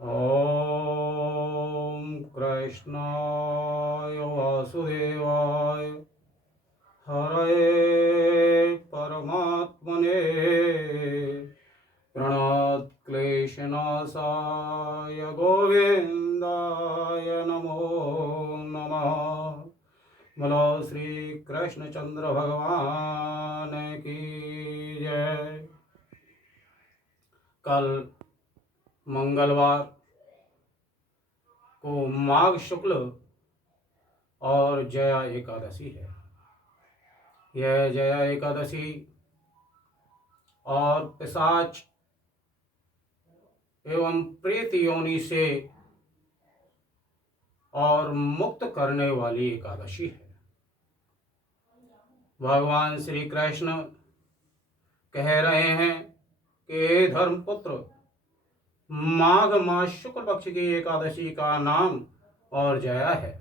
ॐ कृष्णाय वासुदेवाय हरये परमात्मने प्रणतक्लेशनाशाय गोविन्दाय नमो नमः। बोलो श्री कृष्णचंद्र भगवान की जय। कल मंगलवार को माघ शुक्ल और जया एकादशी है। यह जया एकादशी और पिशाच एवं प्रेत योनि से और मुक्त करने वाली एकादशी है। भगवान श्री कृष्ण कह रहे हैं कि हे धर्मपुत्र, माघ मास शुक्ल पक्ष की एकादशी का नाम और जया है।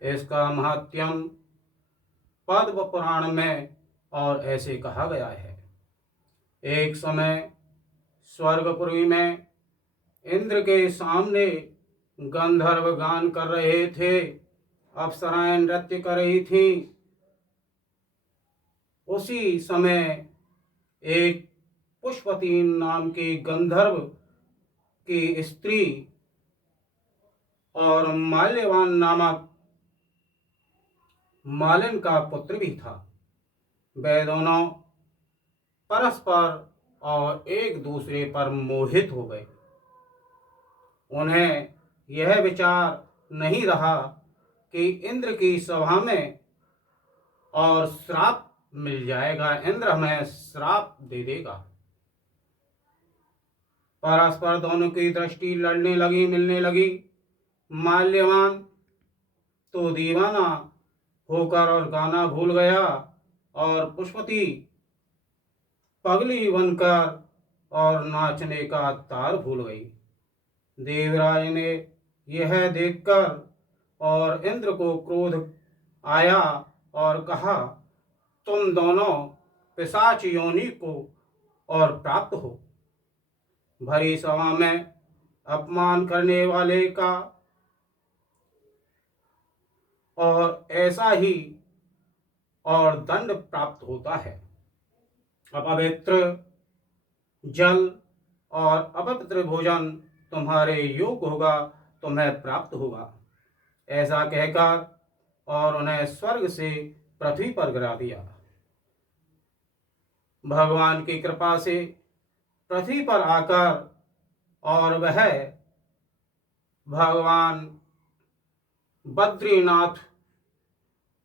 इसका महात्म्यम पद्म पुराण में और ऐसे कहा गया है। एक समय स्वर्गपुरी में इंद्र के सामने गंधर्व गान कर रहे थे, अप्सराएं नृत्य कर रही थी। उसी समय एक पुष्पवती नाम की गंधर्व की स्त्री और माल्यवान नामक मालिन का पुत्र भी था। वे दोनों परस्पर और एक दूसरे पर मोहित हो गए। उन्हें यह विचार नहीं रहा कि इंद्र की सभा में और श्राप मिल जाएगा, इंद्र हमें श्राप दे देगा। परस्पर दोनों की दृष्टि लड़ने लगी, मिलने लगी। माल्यवान तो दीवाना होकर और गाना भूल गया और पुष्पवती पगली बनकर और नाचने का तार भूल गई। देवराज ने यह देखकर और इंद्र को क्रोध आया और कहा, तुम दोनों पिशाच योनि को और प्राप्त हो। भरी सभा में अपमान करने वाले का और ऐसा ही और दंड प्राप्त होता है। अपवित्र जल और अपवित्र भोजन तुम्हारे योग्य होगा, तुम्हें प्राप्त होगा। ऐसा कहकर और उन्हें स्वर्ग से पृथ्वी पर गिरा दिया। भगवान की कृपा से पृथ्वी पर आकर और वह भगवान बद्रीनाथ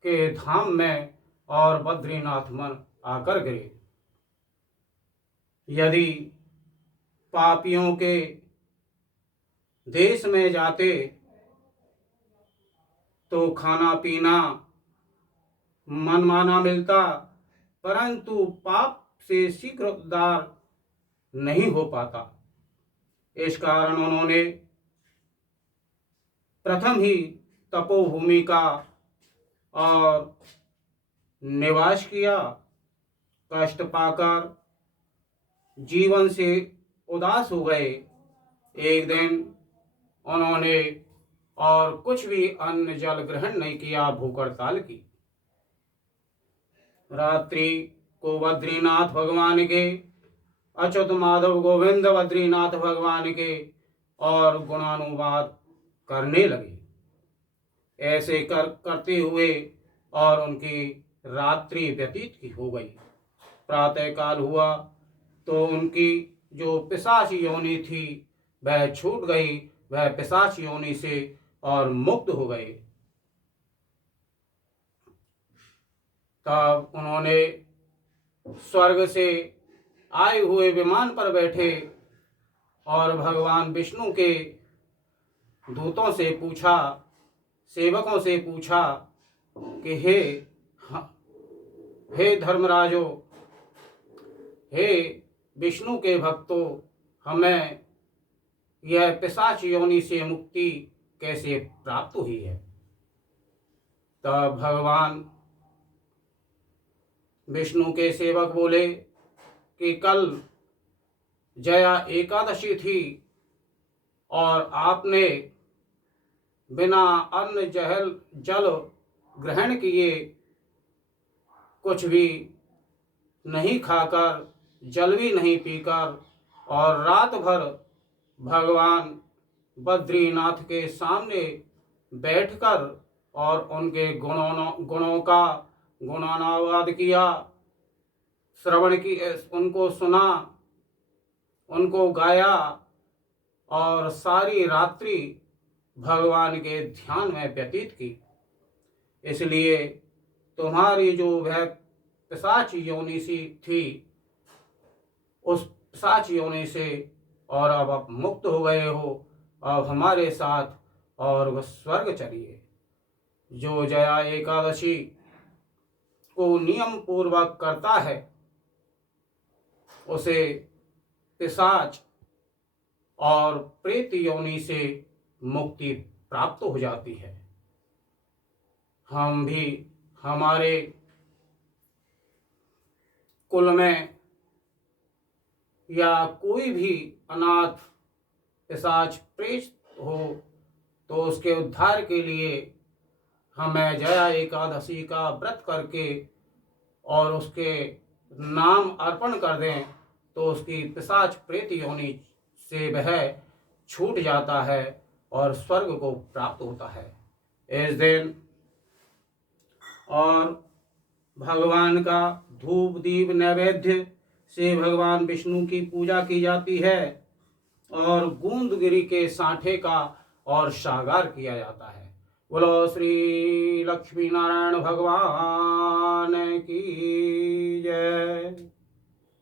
के धाम में और बद्रीनाथ मन आकर गिरे। यदि पापियों के देश में जाते तो खाना पीना मनमाना मिलता, परंतु पाप से शीघ्र उद्धार नहीं हो पाता। इस कारण उन्होंने प्रथम ही तपोभूमि का और निवास किया। कष्ट पाकर जीवन से उदास हो गए। एक दिन उन्होंने और कुछ भी अन्न जल ग्रहण नहीं किया, भूख हड़ताल की। रात्रि को बद्रीनाथ भगवान के अच्युत माधव गोविंद बद्रीनाथ भगवान के और गुणानुवाद करने लगे। ऐसे करते हुए और उनकी रात्रि व्यतीत की हो गई। प्रातः काल हुआ तो उनकी जो पिशाच योनि थी वह छूट गई। वह पिशाच योनि से और मुक्त हो गए। तब उन्होंने स्वर्ग से आए हुए विमान पर बैठे और भगवान विष्णु के दूतों से पूछा, सेवकों से पूछा कि हे धर्मराजो, हे विष्णु के भक्तों, हमें यह पिशाच योनि से मुक्ति कैसे प्राप्त हुई है। तब भगवान विष्णु के सेवक बोले कि कल जया एकादशी थी और आपने बिना अन्न जल ग्रहण किए, कुछ भी नहीं खाकर, जल भी नहीं पीकर, और रात भर भगवान बद्रीनाथ के सामने बैठकर और उनके गुणों का गुणानुवाद किया, श्रवण की, उनको सुना, उनको गाया और सारी रात्रि भगवान के ध्यान में व्यतीत की। इसलिए तुम्हारी जो वह पिशाच योनि सी थी, उस पिशाच योनि से और अब आप मुक्त हो गए हो, अब हमारे साथ और वह स्वर्ग चलिए। जो जया एकादशी को नियम पूर्वक करता है, उसे पिशाच और प्रेत योनि से मुक्ति प्राप्त हो जाती है। हम भी हमारे कुल में या कोई भी अनाथ पिशाच प्रेत हो, तो उसके उद्धार के लिए हमें जया एकादशी का व्रत करके और उसके नाम अर्पण कर दें, तो उसकी पिशाच प्रेत योनि से वह छूट जाता है और स्वर्ग को प्राप्त होता है। इस दिन और भगवान का धूप दीप नैवेद्य से भगवान विष्णु की पूजा की जाती है और गूंदगिरी के सांठे का और श्रृंगार किया जाता है। बोलो श्री लक्ष्मी नारायण भगवान की जय।